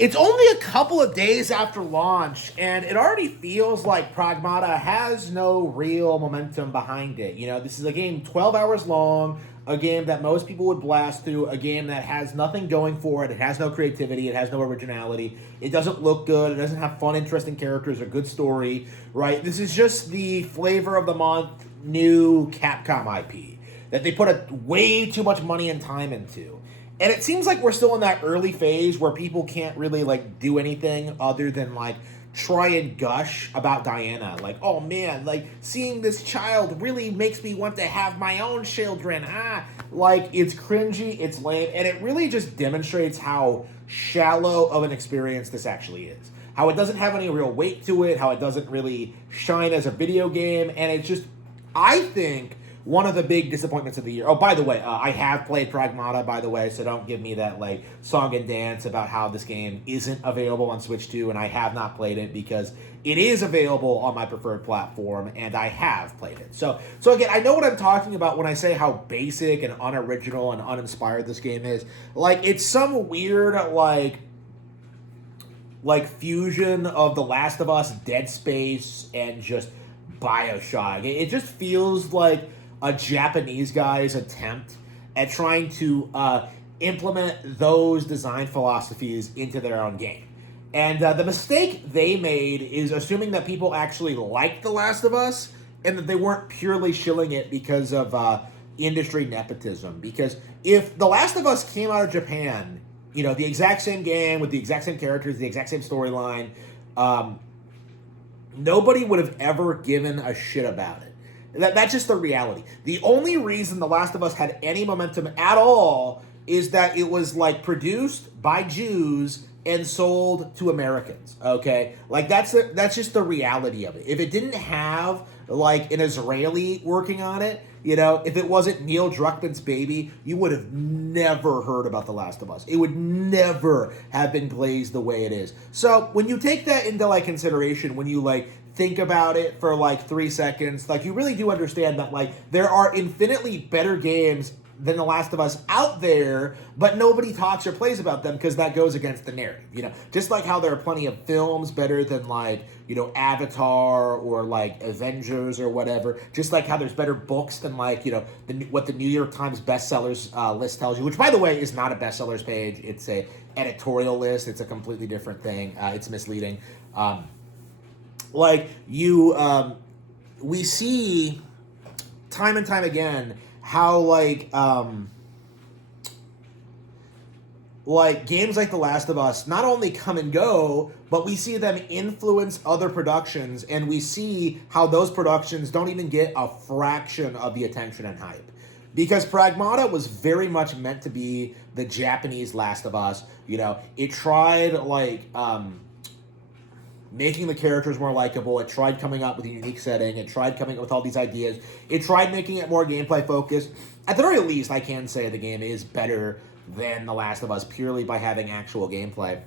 It's only a couple of days after launch, and it already feels like Pragmata has no real momentum behind it. You know, this is a game 12 hours long, a game that most people would blast through, a game that has nothing going for it. It has no creativity, it has no originality, it doesn't look good, it doesn't have fun, interesting characters, or good story, right? This is just the flavor of the month new Capcom IP that they put way too much money and time into. And it seems like we're still in that early phase where people can't really like do anything other than like try and gush about Diana. Like, oh man, like seeing this child really makes me want to have my own children. Like it's cringy, it's lame, and it really just demonstrates how shallow of an experience this actually is. How it doesn't have any real weight to it, how it doesn't really shine as a video game, and it's just, I think, one of the big disappointments of the year. Oh, by the way, I have played Pragmata, by the way, so don't give me that like song and dance about how this game isn't available on Switch 2, and I have not played it because it is available on my preferred platform, and I have played it. So again, I know what I'm talking about when I say how basic and unoriginal and uninspired this game is. Like, it's some weird, like fusion of The Last of Us, Dead Space, and just BioShock. It just feels like a Japanese guy's attempt at trying to implement those design philosophies into their own game. And the mistake they made is assuming that people actually liked The Last of Us and that they weren't purely shilling it because of industry nepotism. Because if The Last of Us came out of Japan, you know, the exact same game with the exact same characters, the exact same storyline, nobody would have ever given a shit about it. That's just the reality. The only reason The Last of Us had any momentum at all is that it was like produced by Jews and sold to Americans. Okay, like that's just the reality of it. If it didn't have like an Israeli working on it, you know, if it wasn't Neil Druckmann's baby, you would have never heard about The Last of Us. It would never have been glazed the way it is. So when you take that into like consideration, when you like think about it for like 3 seconds, like you really do understand that like there are infinitely better games than The Last of Us out there, but nobody talks or plays about them because that goes against the narrative, you know? Just like how there are plenty of films better than like, you know, Avatar or like Avengers or whatever. Just like how there's better books than like, you know, what the New York Times bestsellers list tells you, which by the way is not a bestsellers page. It's a editorial list. It's a completely different thing. It's misleading. We see time and time again how games like The Last of Us not only come and go, but we see them influence other productions, and we see how those productions don't even get a fraction of the attention and hype. Because Pragmata was very much meant to be the Japanese Last of Us. You know, it tried making the characters more likable. It tried coming up with a unique setting. It tried coming up with all these ideas. It tried making it more gameplay focused. At the very least, I can say the game is better than The Last of Us purely by having actual gameplay.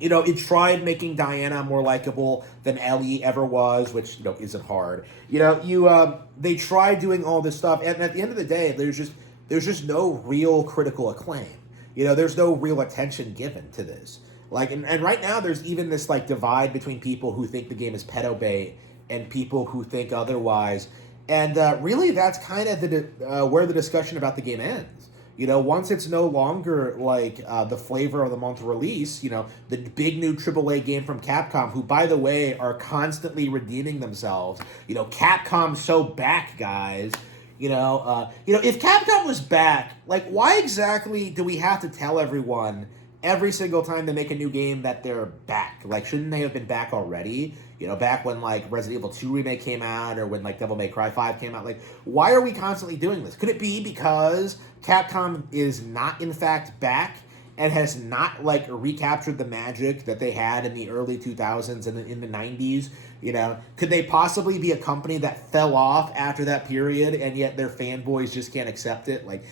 You know, it tried making Diana more likable than Ellie ever was, which, you know, isn't hard. You know, they tried doing all this stuff, and at the end of the day, there's just no real critical acclaim. You know, there's no real attention given to this. Like, and right now there's even this like divide between people who think the game is pedo bait and people who think otherwise. And really, that's kind of where the discussion about the game ends. You know, once it's no longer like the flavor of the month release, you know, the big new AAA game from Capcom, who, by the way, are constantly redeeming themselves. You know, Capcom's so back, guys. You know, if Capcom was back, like, why exactly do we have to tell everyone every single time they make a new game that they're back? Like, shouldn't they have been back already? You know, back when, like, Resident Evil 2 Remake came out or when, like, Devil May Cry 5 came out. Like, why are we constantly doing this? Could it be because Capcom is not, in fact, back and has not, like, recaptured the magic that they had in the early 2000s and in the 90s? You know, could they possibly be a company that fell off after that period and yet their fanboys just can't accept it? Like,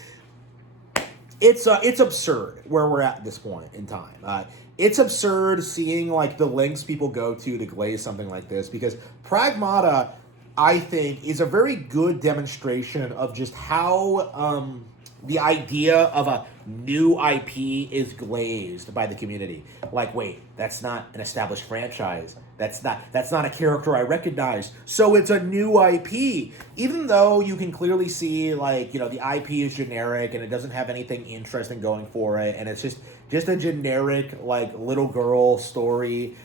it's absurd where we're at this point in time. It's absurd seeing like the lengths people go to glaze something like this, because Pragmata, I think, is a very good demonstration of just how the idea of a new IP is glazed by the community. Like, wait, that's not an established franchise. That's not a character I recognize. So it's a new IP. Even though you can clearly see, like, the IP is generic and it doesn't have anything interesting going for it, and it's just a generic, like, little girl story,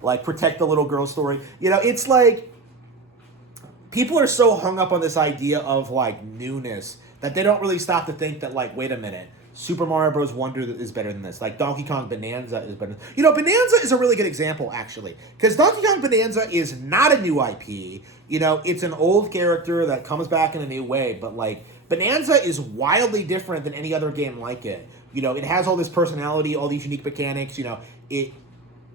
like protect the little girl story. It's like people are so hung up on this idea of, like, newness that they don't really stop to think that, like, wait a minute, Super Mario Bros. Wonder is better than this. Like, Donkey Kong Bonanza is better. Bonanza is a really good example, actually. Because Donkey Kong Bonanza is not a new IP. It's an old character that comes back in a new way. But, like, Bonanza is wildly different than any other game like it. It has all this personality, all these unique mechanics. It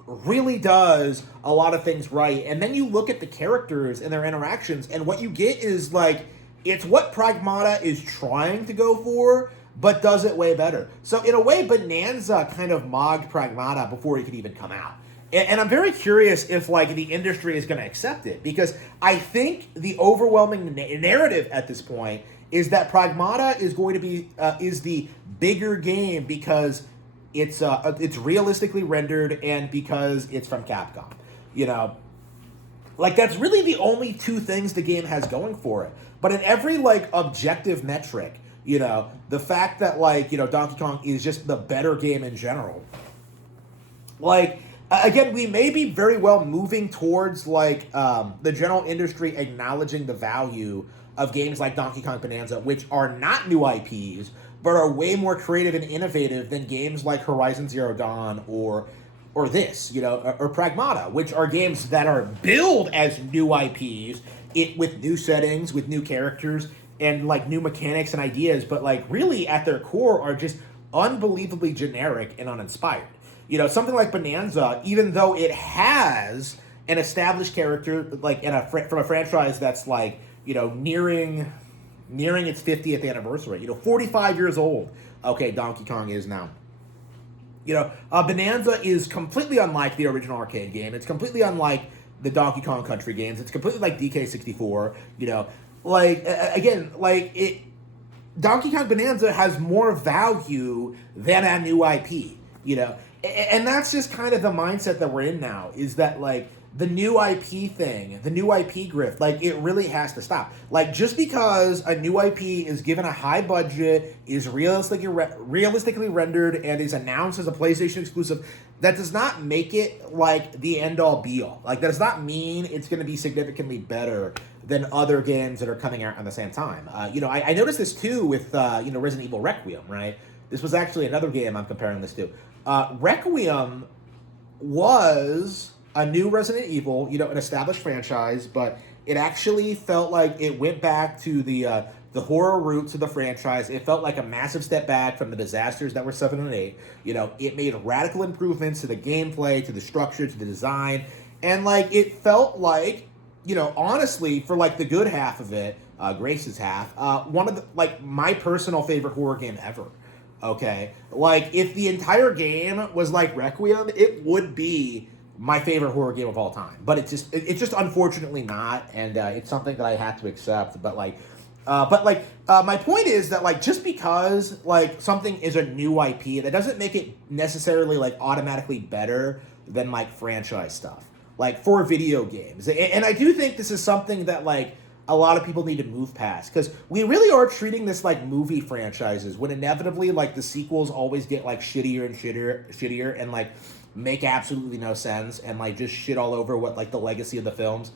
really does a lot of things right. And then you look at the characters and their interactions, and what you get is, like, it's what Pragmata is trying to go for, but does it way better. So in a way, Bonanza kind of mogged Pragmata before he could even come out. And I'm very curious if, like, the industry is going to accept it, because I think the overwhelming narrative at this point is that Pragmata is going to be is the bigger game because it's realistically rendered and because it's from Capcom. Like, that's really the only two things the game has going for it. But in every, like, objective metric, the fact that, like, Donkey Kong is just the better game in general. Like, again, we may be very well moving towards, like, the general industry acknowledging the value of games like Donkey Kong Bonanza, which are not new IPs, but are way more creative and innovative than games like Horizon Zero Dawn or this, or Pragmata, which are games that are billed as new IPs, with new settings, with new characters, and, like, new mechanics and ideas, but, like, really at their core are just unbelievably generic and uninspired. Something like Bonanza, even though it has an established character, like, from a franchise that's, like, nearing its 50th anniversary, 45 years old. Okay, Donkey Kong is now. Bonanza is completely unlike the original arcade game. It's completely unlike the Donkey Kong Country games. It's completely like DK64. Donkey Kong Bonanza has more value than a new IP. And that's just kind of the mindset that we're in now. Is that, like, the new IP thing, the new IP grift, like, it really has to stop. Like, just because a new IP is given a high budget, is realistically rendered, and is announced as a PlayStation exclusive, that does not make it, like, the end-all be-all. Like, that does not mean it's going to be significantly better than other games that are coming out at the same time. I noticed this, too, with, Resident Evil Requiem, right? This was actually another game I'm comparing this to. Requiem was a new Resident Evil, an established franchise, but it actually felt like it went back to the horror roots of the franchise. It felt like a massive step back from the disasters that were 7 and 8. It made radical improvements to the gameplay, to the structure, to the design, and, like, it felt like, honestly, for, like, the good half of it, Grace's half, one of the, like, my personal favorite horror game ever. Okay? Like, if the entire game was like Requiem, it would be my favorite horror game of all time, but it's just unfortunately not, and it's something that I have to accept. But my point is that, like, just because, like, something is a new IP, that doesn't make it necessarily, like, automatically better than, like, franchise stuff, like, for video games. And I do think this is something that, like, a lot of people need to move past, because we really are treating this like movie franchises, when inevitably, like, the sequels always get, like, shittier and shittier, and, like, make absolutely no sense, and, like, just shit all over what, like, the legacy of the films.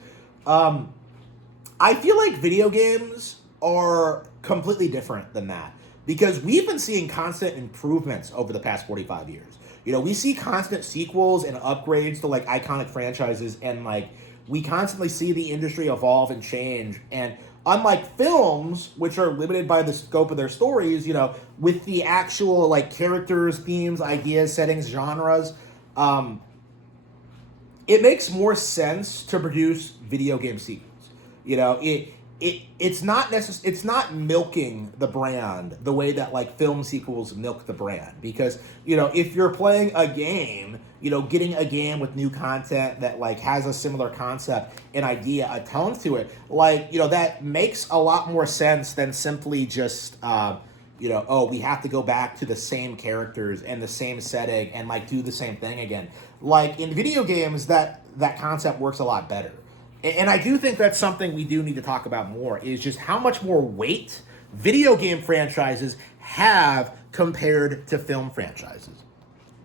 I feel like video games are completely different than that, because we've been seeing constant improvements over the past 45 years. We see constant sequels and upgrades to, like, iconic franchises, and, like, we constantly see the industry evolve and change. And unlike films, which are limited by the scope of their stories, with the actual, like, characters, themes, ideas, settings, genres, it makes more sense to produce video game sequels. It's not milking the brand the way that, like, film sequels milk the brand, because if you're playing a game, getting a game with new content that, like, has a similar concept, an idea, a tone to it, like, that makes a lot more sense than simply just oh, we have to go back to the same characters and the same setting and like do the same thing again. Like in video games, that concept works a lot better. And I do think that's something we do need to talk about more, is just how much more weight video game franchises have compared to film franchises.